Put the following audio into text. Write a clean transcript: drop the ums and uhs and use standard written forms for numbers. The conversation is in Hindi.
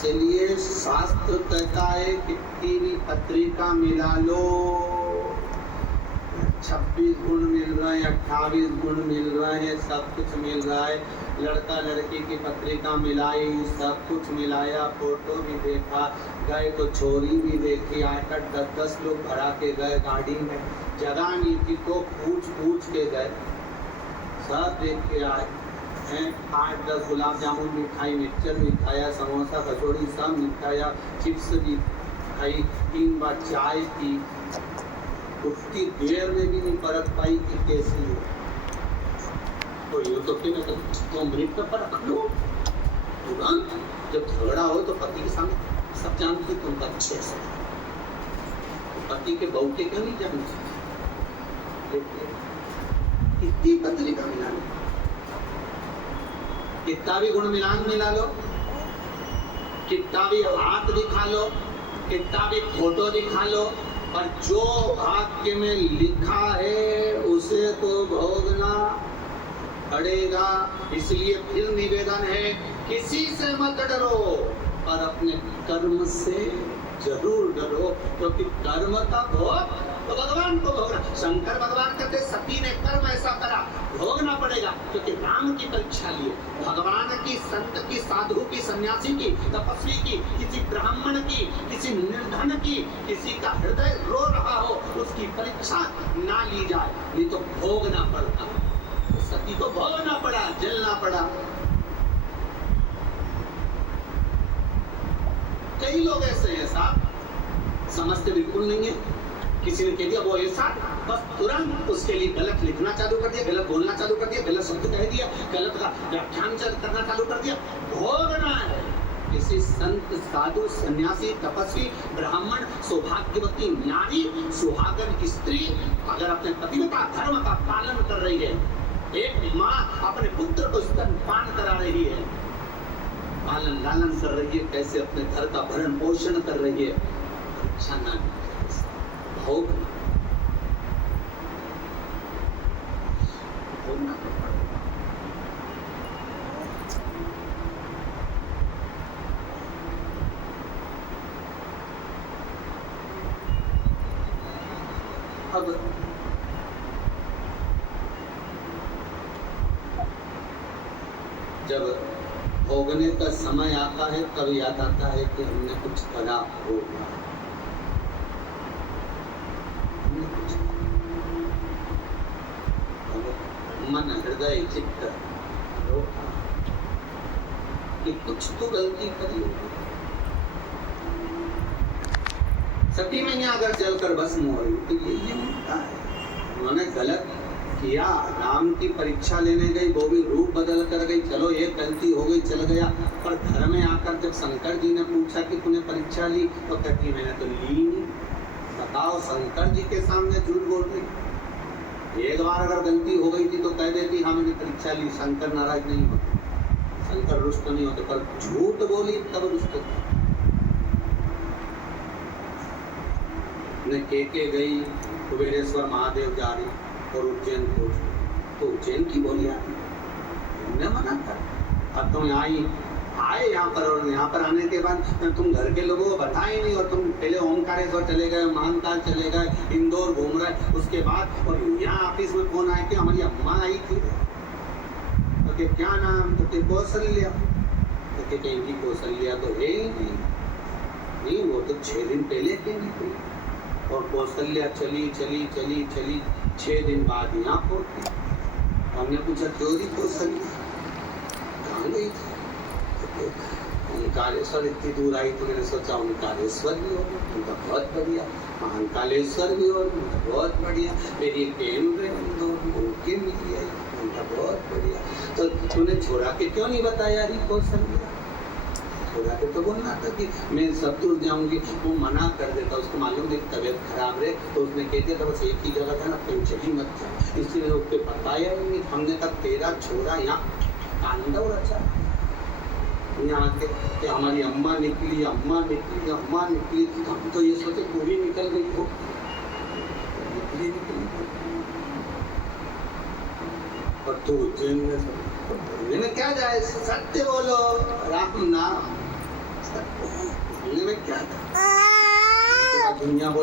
इसलिए शास्त्र कहता है कितनी भी पत्रिका मिला लो, 26 गुण मिल रहे हैं, 28 गुण मिल रहे हैं, सब कुछ मिल रहा है। लड़का लड़की की पत्रिका मिलाई, सब कुछ मिलाया, फोटो भी देखा, गए तो छोरी भी देखी, 8-10 लोग भरा के गए गाड़ी में, जगह नहीं थी तो पूछ के गए, सब देख के आए हैं। 8-10 गुलाब जामुन भी खाई, मिक्सचर भी खाया, समोसा कचौड़ी सब मिठाया, चिप्स भी खाई, 3 बार चाय पी। उतनी देर में भी नहीं परख पाई कि कैसी है। तो ये तो फिर 2 मिनट में परख लो। तुरंत जब झगड़ा हो तो पति के सामने सब जानते तुम अच्छे से, पति के बहू के क्यों नहीं जानते? कितनी पत्रिका मिला लो, कितना भी गुण मिलान मिला लो, कितना भी हाथ दिखा लो, कितना भी फोटो दिखा लो, पर जो भाग्य में लिखा है उसे तो भोगना पड़ेगा। इसलिए फिर निवेदन है, किसी से मत डरो पर अपने कर्म से जरूर डरो, क्योंकि कर्म का भोग तो भगवान को भोगना। शंकर भगवान कहते सती ने कर्म ऐसा करा, भोगना पड़ेगा, क्योंकि राम की परीक्षा लिए। भगवान की, संत की, साधु की, सन्यासी की, तपस्वी की, किसी ब्राह्मण की, किसी निर्धन की, किसी का हृदय रो रहा हो, उसकी परीक्षा ना ली जाए, नहीं तो भोगना पड़ता। तो सती को भोगना पड़ा, जलना पड़ा। कई लोग ऐसे हैं साहब, समझते बिल्कुल नहीं है। किसी ने कह दिया वो ऐसा, बस तुरंत उसके लिए गलत लिखना चालू कर दिया, गलत बोलना चालू कर दिया, गलत शब्द कह दिया, गलत का व्याख्यान करना चालू कर दिया। भोगना है। किसी संत, साधु, सन्यासी, तपस्वी, ब्राह्मण, सौभाग्यवती नारी, सुहागन स्त्री अगर अपने पतिव्रता धर्म का पालन कर रही है, एक माँ अपने पुत्र को स्तनपान करा रही है, पालन लालन कर रही है, कैसे अपने घर का भरण पोषण कर रही है, अच्छा ना भोग भोगना तो पड़ेगा। अब जब भोगने का समय आता है तब याद आता है कि हमने कुछ करा होगा, मन, हृदय, चित्त कि कुछ तो गलती करी होगी। सती मैया अगर जलकर भस्म हो रही तो ये मिलता है। उन्होंने गलत किया, राम की परीक्षा लेने गई, वो भी रूप बदल कर गई, चलो ये गलती हो गई, चल गया। पर घर में आकर जब शंकर जी ने पूछा कि तूने परीक्षा ली, तो कहती मैंने तो ली नहीं। बताओ, शंकर जी के सामने झूठ बोल रही। एक बार अगर गलती हो गई थी तो कह देती हाँ मैंने परीक्षा ली, शंकर नाराज नहीं होते, शंकर रुष्ट नहीं होते, पर झूठ बोली तब रुष्ट थी। के गई कुबेरेश्वर महादेव जा रही और उज्जैन पहुंच, तो उज्जैन की बोली आती, हमने मना कर। अब तुम आए यहाँ पर, और यहाँ पर आने के बाद तुम घर के लोगों को बताए नहीं, और तुम पहले ओमकारेश्वर चले गए, महाकाल चले गए, इंदौर घूम रहे, उसके बाद और यहाँ ऑफिस में फोन आया कि हमारी अम्मा आई थी, तो कि क्या नाम, तो कि कौशल्या, तो कि कहीं की कौशल्या तो है ही नहीं, वो तो 6 दिन पहले के निकली, और कौशल्या चली 6 दिन बाद यहाँ पहुंची। हमने पूछा क्यों रही कौशल्या, कहाँ गई थी? ओंकारेश्वर इतनी दूर आई तो मैंने सोचा ओंकारेश्वर भी होगा, उनका बहुत बढ़िया, महाकालेश्वर भी होगा, उनका बहुत बढ़िया, मेरी एक उनके मिली आई, उनका बहुत बढ़िया। तो तूने छोड़ा के क्यों नहीं बताया रही कौशल्या? छोड़ा के तो बोलना था कि मैं सब दूर जाऊंगी, वो मना कर देता, उसको मालूम नहीं तबियत खराब रहे, तो उसने कह दिया था बस एक ही जगह था ना, कहीं चली मत जा, इसलिए उसके बताया ही नहीं। हमने कहा तेरा छोरा यहाँ तांडव रचा, यहाँ के हमारी अम्मा निकली, हम तो ये सोचे पूरी निकल गई हो, निकली और तू उज्जैन में क्या जाए, सत्य बोलो, राम नाम मिलने में क्या था? उसके बाद दुनिया बोली